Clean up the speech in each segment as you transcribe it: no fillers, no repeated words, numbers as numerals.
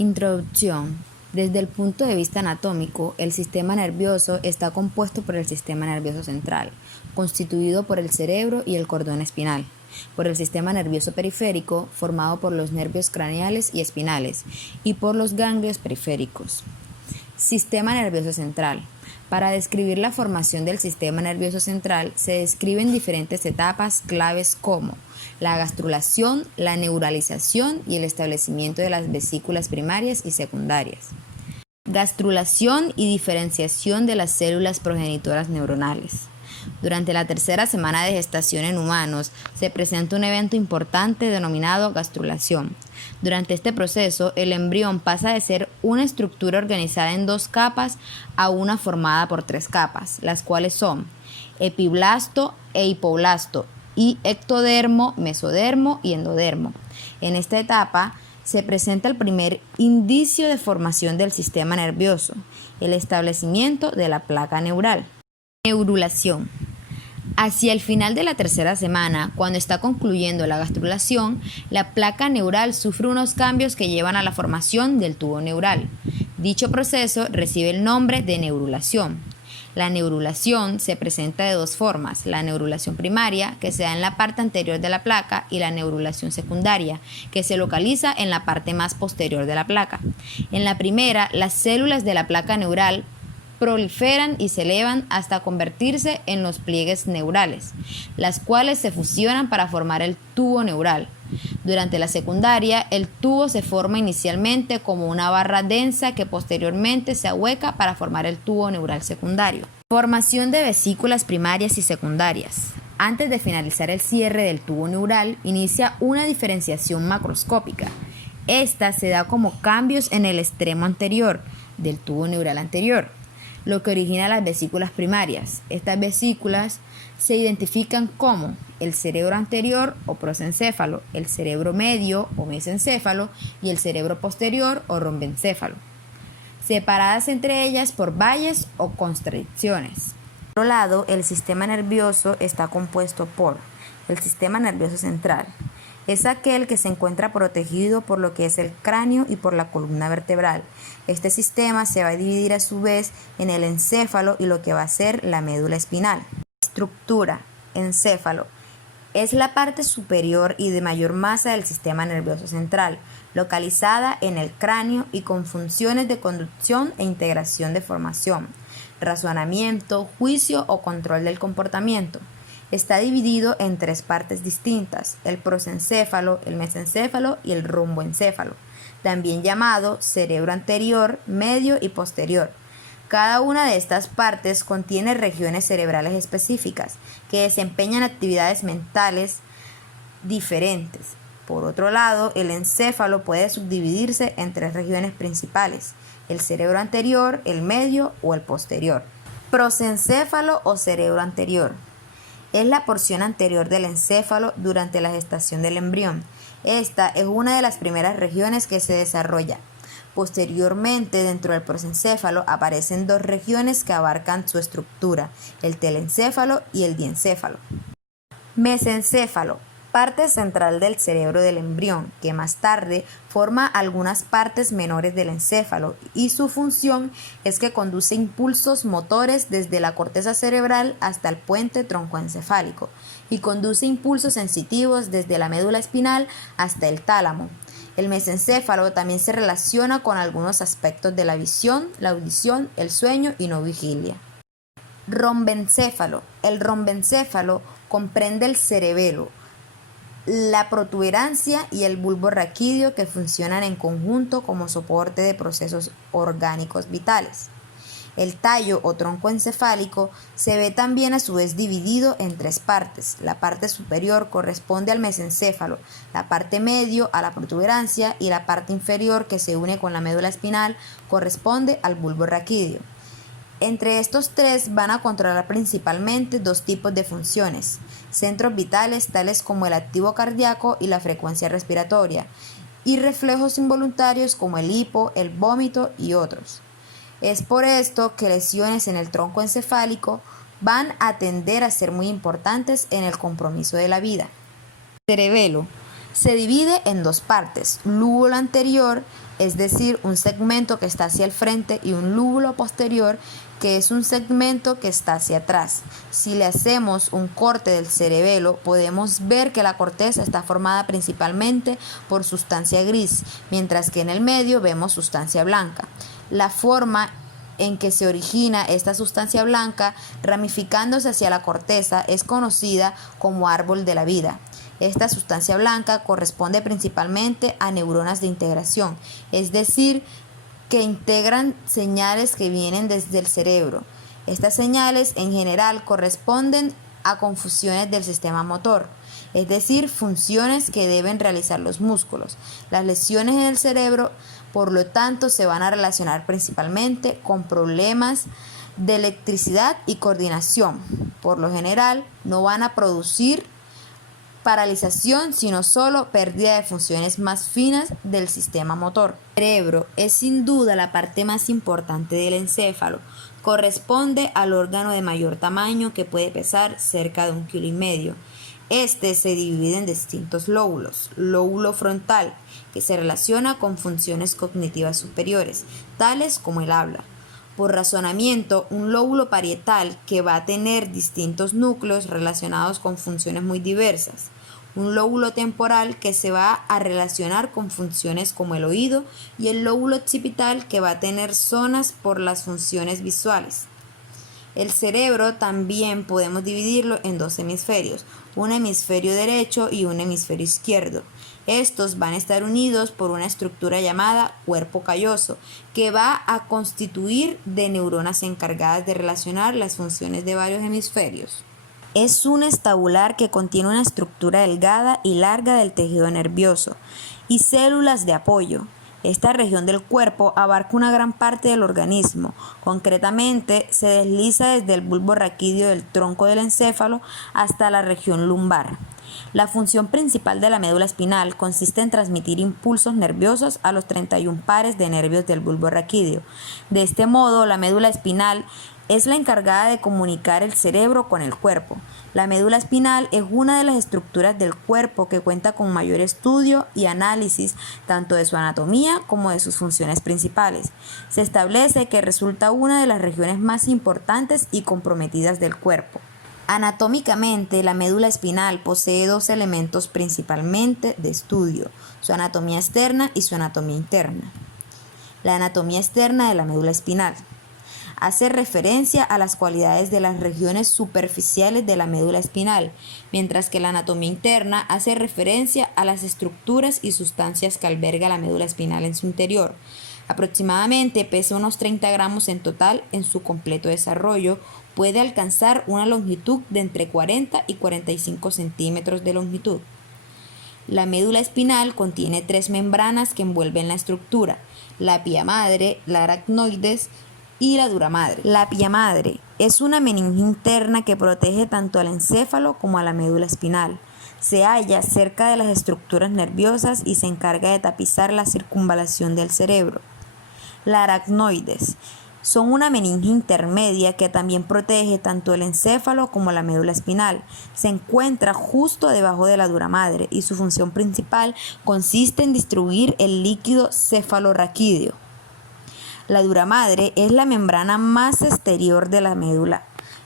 Introducción. Desde el punto de vista anatómico, el sistema nervioso está compuesto por el sistema nervioso central, constituido por el cerebro y el cordón espinal, por el sistema nervioso periférico, formado por los nervios craneales y espinales, y por los ganglios periféricos. Sistema nervioso central. Para describir la formación del sistema nervioso central se describen diferentes etapas claves como la gastrulación, la neuralización y el establecimiento de las vesículas primarias y secundarias. Gastrulación y diferenciación de las células progenitoras neuronales. Durante la tercera semana de gestación en humanos se presenta un evento importante denominado gastrulación. Durante este proceso, el embrión pasa de ser una estructura organizada en dos capas a una formada por tres capas, las cuales son epiblasto e hipoblasto, y ectodermo, mesodermo y endodermo. En esta etapa se presenta el primer indicio de formación del sistema nervioso, el establecimiento de la placa neural. Neurulación. Hacia el final de la tercera semana, cuando está concluyendo la gastrulación, la placa neural sufre unos cambios que llevan a la formación del tubo neural. Dicho proceso recibe el nombre de neurulación. La neurulación se presenta de dos formas: la neurulación primaria, que se da en la parte anterior de la placa, y la neurulación secundaria, que se localiza en la parte más posterior de la placa. En la primera, las células de la placa neural proliferan y se elevan hasta convertirse en los pliegues neurales, las cuales se fusionan para formar el tubo neural. Durante la secundaria, el tubo se forma inicialmente como una barra densa que posteriormente se ahueca para formar el tubo neural secundario. Formación de vesículas primarias y secundarias. Antes de finalizar el cierre del tubo neural, inicia una diferenciación macroscópica. Esta se da como cambios en el extremo anterior del tubo neural anterior, lo que origina las vesículas primarias. Estas vesículas se identifican como el cerebro anterior o prosencéfalo, el cerebro medio o mesencéfalo y el cerebro posterior o rombencéfalo, separadas entre ellas por valles o constricciones. Por otro lado, el sistema nervioso está compuesto por el sistema nervioso central. Es aquel que se encuentra protegido por lo que es el cráneo y por la columna vertebral. Este sistema se va a dividir a su vez en el encéfalo y lo que va a ser la médula espinal. Estructura. Encéfalo. Es la parte superior y de mayor masa del sistema nervioso central, localizada en el cráneo y con funciones de conducción e integración de formación, razonamiento, juicio o control del comportamiento. Está dividido en tres partes distintas: el prosencéfalo, el mesencéfalo y el romboencéfalo, también llamado cerebro anterior, medio y posterior. Cada una de estas partes contiene regiones cerebrales específicas que desempeñan actividades mentales diferentes. Por otro lado, el encéfalo puede subdividirse en tres regiones principales: el cerebro anterior, el medio o el posterior. Prosencéfalo o cerebro anterior. Es la porción anterior del encéfalo durante la gestación del embrión. Esta es una de las primeras regiones que se desarrolla. Posteriormente, dentro del prosencéfalo aparecen dos regiones que abarcan su estructura: el telencéfalo y el diencéfalo. Mesencéfalo, parte central del cerebro del embrión, que más tarde forma algunas partes menores del encéfalo, y su función es que conduce impulsos motores desde la corteza cerebral hasta el puente troncoencefálico y conduce impulsos sensitivos desde la médula espinal hasta el tálamo. El mesencéfalo también se relaciona con algunos aspectos de la visión, la audición, el sueño y no vigilia. Rombencéfalo. El rombencéfalo comprende el cerebelo, la protuberancia y el bulbo raquídeo, que funcionan en conjunto como soporte de procesos orgánicos vitales. El tallo o tronco encefálico se ve también a su vez dividido en tres partes. La parte superior corresponde al mesencéfalo, la parte medio a la protuberancia y la parte inferior, que se une con la médula espinal, corresponde al bulbo raquídeo. Entre estos tres van a controlar principalmente dos tipos de funciones: centros vitales tales como el activo cardíaco y la frecuencia respiratoria, y reflejos involuntarios como el hipo, el vómito y otros. Es por esto que lesiones en el tronco encefálico van a tender a ser muy importantes en el compromiso de la vida. Cerebelo. Se divide en dos partes: lóbulo anterior es decir, un segmento que está hacia el frente, y un lóbulo posterior, que es un segmento que está hacia atrás. Si le hacemos un corte del cerebelo, podemos ver que la corteza está formada principalmente por sustancia gris, mientras que en el medio vemos sustancia blanca. La forma en que se origina esta sustancia blanca, ramificándose hacia la corteza, es conocida como árbol de la vida. Esta sustancia blanca corresponde principalmente a neuronas de integración, es decir, que integran señales que vienen desde el cerebro. Estas señales en general corresponden a confusiones del sistema motor, es decir, funciones que deben realizar los músculos. Las lesiones en el cerebro, por lo tanto, se van a relacionar principalmente con problemas de electricidad y coordinación. Por lo general, no van a producir paralización, sino solo pérdida de funciones más finas del sistema motor. El cerebro es sin duda la parte más importante del encéfalo. Corresponde al órgano de mayor tamaño, que puede pesar cerca de 1,5 kilos. Este se divide en distintos lóbulos. Lóbulo frontal, que se relaciona con funciones cognitivas superiores, tales como el habla. Por razonamiento, un lóbulo parietal, que va a tener distintos núcleos relacionados con funciones muy diversas. Un lóbulo temporal, que se va a relacionar con funciones como el oído, y el lóbulo occipital, que va a tener zonas por las funciones visuales. El cerebro también podemos dividirlo en dos hemisferios, un hemisferio derecho y un hemisferio izquierdo. Estos van a estar unidos por una estructura llamada cuerpo calloso, que va a constituir de neuronas encargadas de relacionar las funciones de varios hemisferios. Es un estabular que contiene una estructura delgada y larga del tejido nervioso y células de apoyo. Esta región del cuerpo abarca una gran parte del organismo. Concretamente, se desliza desde el bulbo raquídeo del tronco del encéfalo hasta la región lumbar. La función principal de la médula espinal consiste en transmitir impulsos nerviosos a los 31 pares de nervios del bulbo raquídeo. De este modo, la médula espinal es la encargada de comunicar el cerebro con el cuerpo. La médula espinal es una de las estructuras del cuerpo que cuenta con mayor estudio y análisis tanto de su anatomía como de sus funciones principales. Se establece que resulta una de las regiones más importantes y comprometidas del cuerpo. Anatómicamente, la médula espinal posee dos elementos principalmente de estudio: su anatomía externa y su anatomía interna. La anatomía externa de la médula espinal hace referencia a las cualidades de las regiones superficiales de la médula espinal, mientras que la anatomía interna hace referencia a las estructuras y sustancias que alberga la médula espinal en su interior. Aproximadamente pesa unos 30 gramos en total. En su completo desarrollo puede alcanzar una longitud de entre 40 y 45 centímetros de longitud. La médula espinal contiene 3 membranas que envuelven la estructura: la pía madre, la aracnoides y la dura madre. La pía madre es una meninge interna que protege tanto al encéfalo como a la médula espinal. Se halla cerca de las estructuras nerviosas y se encarga de tapizar la circunvalación del cerebro. La aracnoides son una meninge intermedia que también protege tanto el encéfalo como la médula espinal. Se encuentra justo debajo de la dura madre y su función principal consiste en distribuir el líquido cefalorraquídeo. La dura madre es la membrana más exterior de la médula.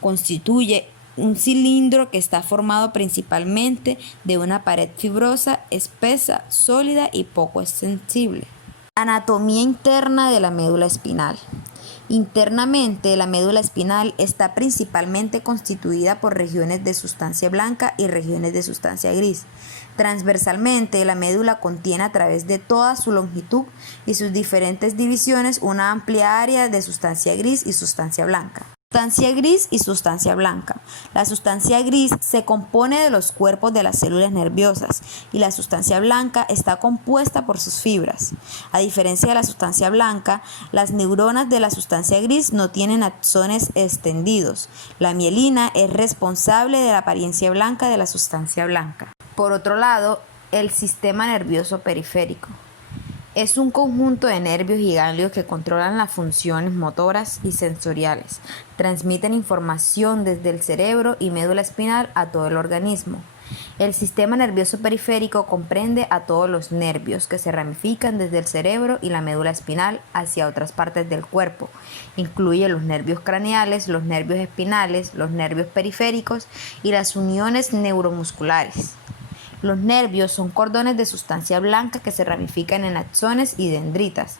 Constituye un cilindro que está formado principalmente de una pared fibrosa, espesa, sólida y poco extensible. Anatomía interna de la médula espinal. Internamente, la médula espinal está principalmente constituida por regiones de sustancia blanca y regiones de sustancia gris. Transversalmente, la médula contiene a través de toda su longitud y sus diferentes divisiones una amplia área de sustancia gris y sustancia blanca. Sustancia gris y sustancia blanca. La sustancia gris se compone de los cuerpos de las células nerviosas y la sustancia blanca está compuesta por sus fibras. A diferencia de la sustancia blanca, las neuronas de la sustancia gris no tienen axones extendidos. La mielina es responsable de la apariencia blanca de la sustancia blanca. Por otro lado, el sistema nervioso periférico es un conjunto de nervios y ganglios que controlan las funciones motoras y sensoriales. Transmiten información desde el cerebro y médula espinal a todo el organismo. El sistema nervioso periférico comprende a todos los nervios que se ramifican desde el cerebro y la médula espinal hacia otras partes del cuerpo. Incluye los nervios craneales, los nervios espinales, los nervios periféricos y las uniones neuromusculares. Los nervios son cordones de sustancia blanca que se ramifican en axones y dendritas.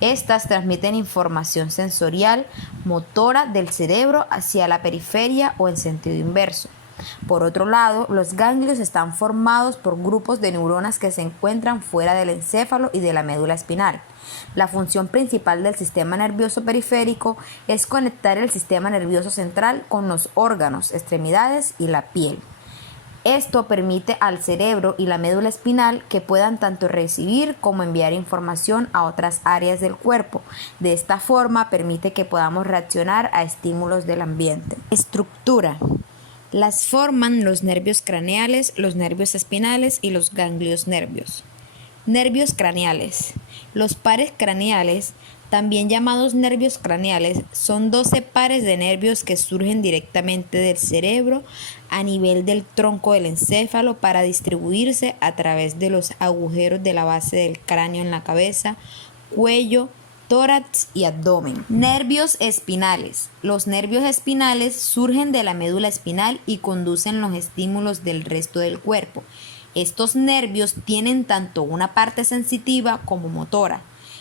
Estas transmiten información sensorial, motora del cerebro hacia la periferia o en sentido inverso. Por otro lado, los ganglios están formados por grupos de neuronas que se encuentran fuera del encéfalo y de la médula espinal. La función principal del sistema nervioso periférico es conectar el sistema nervioso central con los órganos, extremidades y la piel. Esto permite al cerebro y la médula espinal que puedan tanto recibir como enviar información a otras áreas del cuerpo. De esta forma permite que podamos reaccionar a estímulos del ambiente. Estructura. Las forman los nervios craneales, los nervios espinales y los ganglios nervios. Nervios craneales. Los pares craneales, también llamados nervios craneales, son 12 pares de nervios que surgen directamente del cerebro a nivel del tronco del encéfalo para distribuirse a través de los agujeros de la base del cráneo en la cabeza, cuello, tórax y abdomen. Nervios espinales. Los nervios espinales surgen de la médula espinal y conducen los estímulos del resto del cuerpo. Estos nervios tienen tanto una parte sensitiva como motora.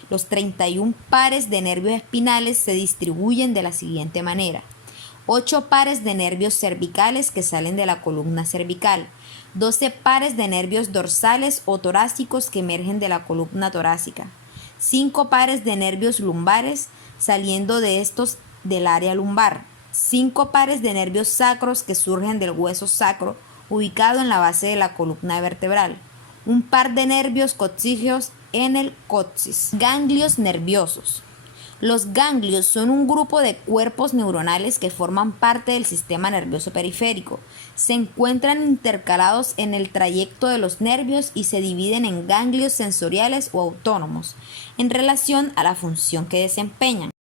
Los 31 pares de nervios espinales se distribuyen de la siguiente manera: 8 pares de nervios cervicales que salen de la columna cervical, 12 pares de nervios dorsales o torácicos que emergen de la columna torácica, 5 pares de nervios lumbares saliendo de estos del área lumbar, 5 pares de nervios sacros que surgen del hueso sacro ubicado en la base de la columna vertebral, un par de nervios coxígeos en el coxis. Ganglios nerviosos. Los ganglios son un grupo de cuerpos neuronales que forman parte del sistema nervioso periférico. Se encuentran intercalados en el trayecto de los nervios y se dividen en ganglios sensoriales o autónomos en relación a la función que desempeñan.